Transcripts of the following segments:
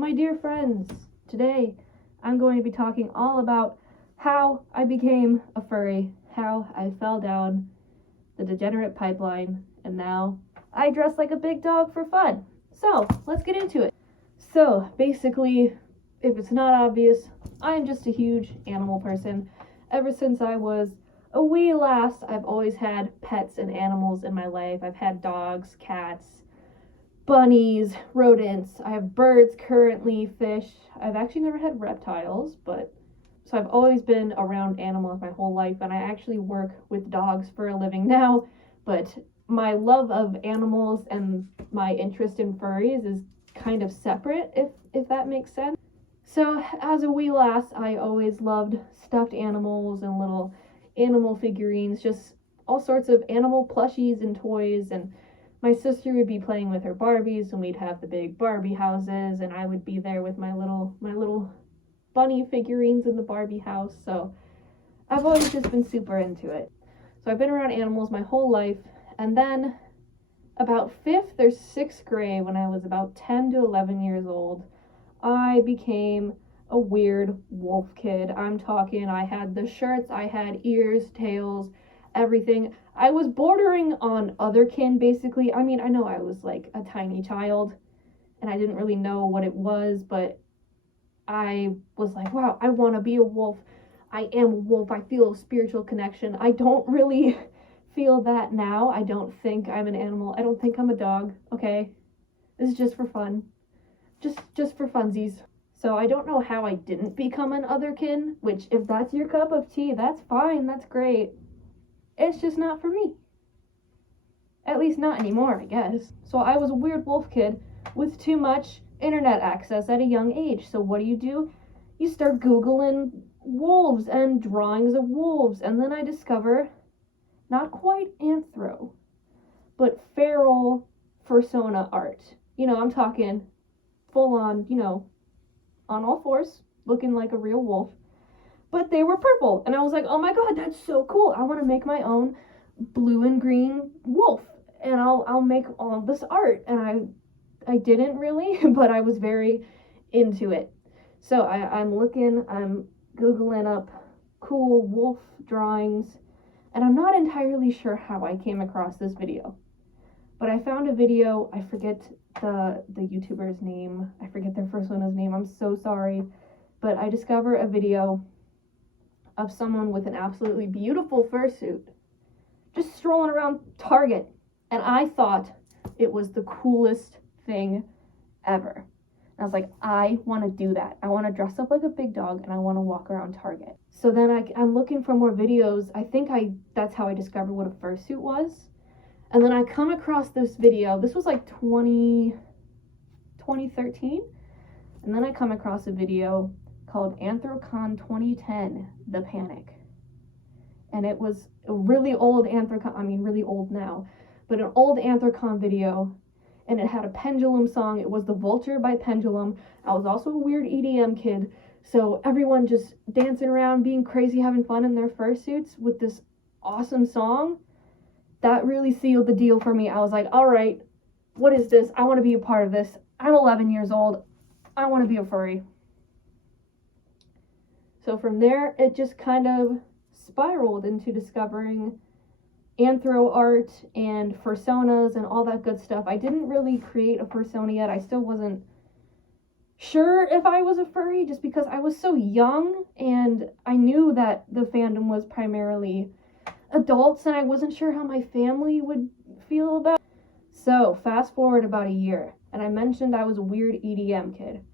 my dear friends. Today, I'm going to be talking all about how I became a furry, how I fell down the degenerate pipeline, and now I dress like a big dog for fun. So, let's get into it. So, basically, if it's not obvious, I'm just a huge animal person. Ever since I was a wee lass, I've always had pets and animals in my life. I've had dogs, cats, bunnies, rodents. I have birds currently, fish. I've actually never had reptiles, but so I've always been around animals my whole life, and I actually work with dogs for a living now, but my love of animals and my interest in furries is kind of separate, if that makes sense. So as a wee lass, I always loved stuffed animals and little animal figurines, just all sorts of animal plushies and toys, and my sister would be playing with her Barbies, and we'd have the big Barbie houses, and I would be there with my little bunny figurines in the Barbie house. So I've always just been super into it. So I've been around animals my whole life, and then about 5th or 6th grade, when I was about 10 to 11 years old, I became a weird wolf kid. I'm talking, I had the shirts, I had ears, tails, everything. I was bordering on otherkin, basically. I mean, I know I was like a tiny child, and I didn't really know what it was, but I was like, wow, I want to be a wolf. I am a wolf. I feel a spiritual connection. I don't really feel that now. I don't think I'm an animal. I don't think I'm a dog, okay? This is just for fun. Just for funsies. So I don't know how I didn't become an otherkin, which if that's your cup of tea, that's fine, that's great. It's just not for me. At least not anymore, I guess. So I was a weird wolf kid with too much internet access at a young age. So what do? You start Googling wolves and drawings of wolves, and then I discover not quite anthro, but feral fursona art. You know, I'm talking full on, on all fours, looking like a real wolf, but they were purple, and I was like, oh my god, that's so cool. I want to make my own blue and green wolf, and I'll make all of this art. And I didn't really, but I was very into it. So I'm Googling up cool wolf drawings, and I'm not entirely sure how I came across this video, but I found a video. I forget the YouTuber's name. I forget their Fursuiting's name. I'm so sorry. But I discover a video of someone with an absolutely beautiful fursuit just strolling around Target, and I thought it was the coolest thing ever. And I was like, I want to do that. I want to dress up like a big dog, and I want to walk around Target. So then I'm looking for more videos. That's how I discovered what a fursuit was. And then I come across this video. This was like 2013. And then I come across a video called Anthrocon 2010, The Panic. And it was a really old really old now, but an old Anthrocon video. And it had a Pendulum song. It was The Vulture by Pendulum. I was also a weird EDM kid. So everyone just dancing around, being crazy, having fun in their fursuits with this awesome song. That really sealed the deal for me. I was like, all right, what is this? I want to be a part of this. I'm 11 years old. I want to be a furry. So from there, it just kind of spiraled into discovering anthro art and fursonas and all that good stuff. I didn't really create a fursona yet. I still wasn't sure if I was a furry, just because I was so young, and I knew that the fandom was primarily adults, and I wasn't sure how my family would feel about it. So fast forward about a year, and I mentioned I was a weird EDM kid.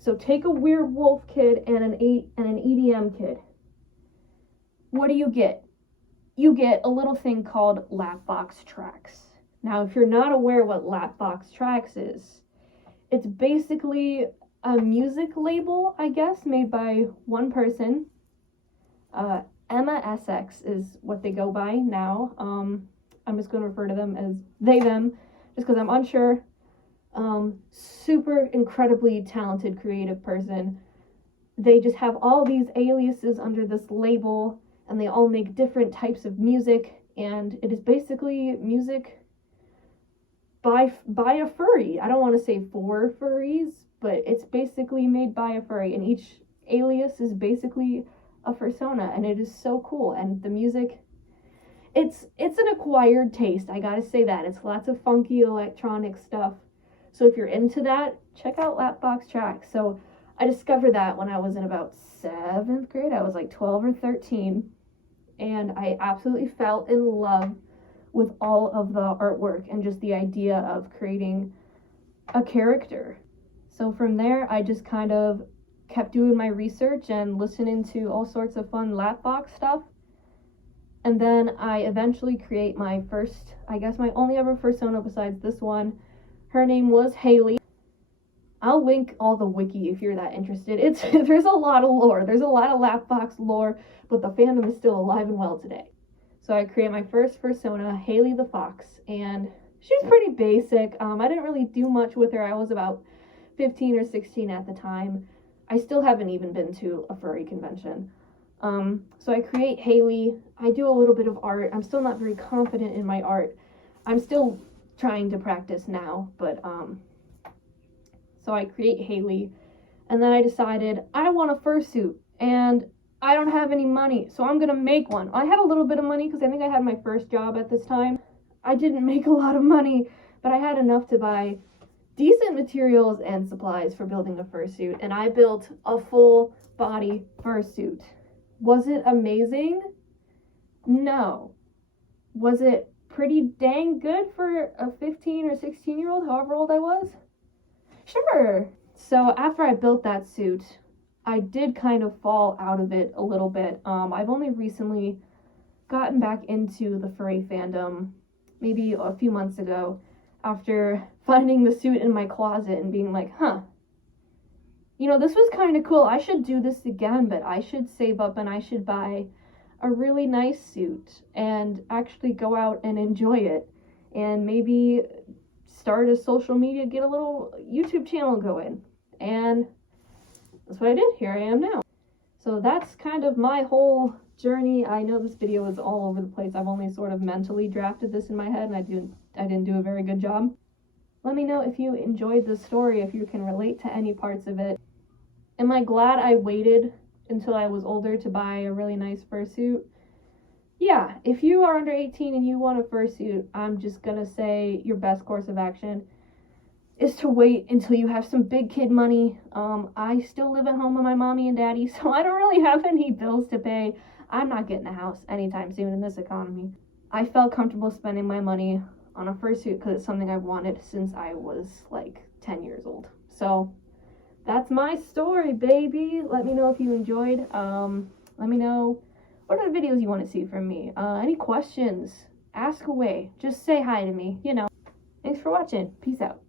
So take a weird wolf kid and an EDM kid. What do you get? You get a little thing called Lapfox Trax. Now, if you're not aware what Lapfox Trax is, it's basically a music label, I guess, made by one person. Emma Essex is what they go by now. I'm just going to refer to them as they, them, just because I'm unsure. Super incredibly talented, creative person. They just have all these aliases under this label, and they all make different types of music, and it is basically music by a furry. I don't want to say for furries, but it's basically made by a furry, and each alias is basically a fursona, and it is so cool. And the music, it's an acquired taste, I gotta say that. It's lots of funky electronic stuff. So if you're into that, check out Lapfox Trax. So I discovered that when I was in about 7th grade. I was like 12 or 13, and I absolutely fell in love with all of the artwork and just the idea of creating a character. So from there, I just kind of kept doing my research and listening to all sorts of fun Lapfox stuff. And then I eventually create my first, I guess my only ever fursona besides this one. Her name was Halley. I'll link all the wiki if you're that interested. There's a lot of lore. There's a lot of Lapfox lore, but the fandom is still alive and well today. So I created my first fursona, Halley the Fox, and she's pretty basic. I didn't really do much with her. I was about 15 or 16 at the time. I still haven't even been to a furry convention. So I create Halley. I do a little bit of art. I'm still not very confident in my art. I'm still trying to practice now, but so I create Halley, and then I decided I want a fursuit, and I don't have any money, so I'm gonna make one. I had a little bit of money because I think I had my first job at this time. I didn't make a lot of money, but I had enough to buy decent materials and supplies for building a fursuit, and I built a full body fursuit. Was it amazing? No. Was it pretty dang good for a 15 or 16-year-old, however old I was? Sure. So after I built that suit, I did kind of fall out of it a little bit. I've only recently gotten back into the furry fandom, maybe a few months ago, after finding the suit in my closet and being like, you know, this was kind of cool. I should do this again, but I should save up and I should buy a really nice suit and actually go out and enjoy it, and maybe start a social media, get a little YouTube channel going. And that's what I did. Here I am now. So that's kind of my whole journey. I know this video is all over the place. I've only sort of mentally drafted this in my head, and I didn't do a very good job. Let me know if you enjoyed this story, if you can relate to any parts of it. Am I glad I waited until I was older to buy a really nice fursuit? Yeah, if you are under 18 and you want a fursuit, I'm just gonna say your best course of action is to wait until you have some big kid money. I still live at home with my mommy and daddy, so I don't really have any bills to pay. I'm not getting a house anytime soon in this economy. I felt comfortable spending my money on a fursuit because it's something I've wanted since I was like 10 years old. So that's my story, baby. Let me know if you enjoyed. Let me know what other videos you want to see from me. Any questions? Ask away. Just say hi to me, you know. Thanks for watching. Peace out.